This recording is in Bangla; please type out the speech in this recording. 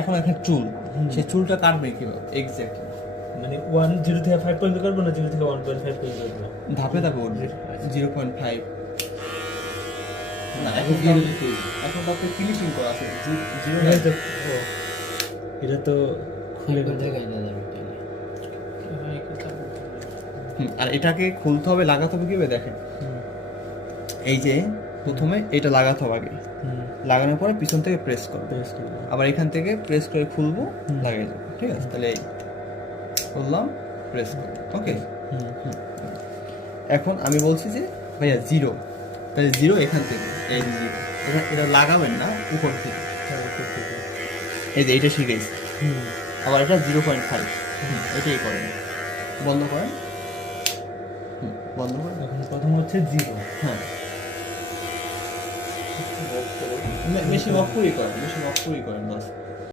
এখন একটা চুল, সেই চুলটা কাটবে কিভাবে এক্স্যাক্টলি? মানে 1 0 থেকে 5 পর্যন্ত করবো না 0 থেকে 1.5 পর্যন্ত করবো? ধাপে ধাপে উঠবে। 0.5 না, এখন এখন তো আপনার ফিনিশিং করা আছে জিরো। এটা তো খুলে আর এটাকে খুলতে হবে, লাগাতে হবে কিভাবে দেখেন। এই যে প্রথমে এটা লাগাতে হবে আগে, লাগানোর পরে পিছন থেকে প্রেস করবো, আবার এখান থেকে প্রেস করে খুলবো, লাগিয়ে যাবো। ঠিক আছে, তাহলে এই বললাম প্রেস করবো। ওকে, এখন আমি বলছি যে ভাইয়া জিরো, তাহলে জিরো এখান থেকে, এই যে জিরো এটা লাগাবেন না উপর থেকে। এই যে এটা শিখেছি। আবার এটা 0.5, এটাই করেন, বন্ধ করেন, বন্ধ করেন। এখন প্রথম হচ্ছে 0। হ্যাঁ, মেশিন অফ করেই করেন, মেশিন অফ করেই করেন বাস।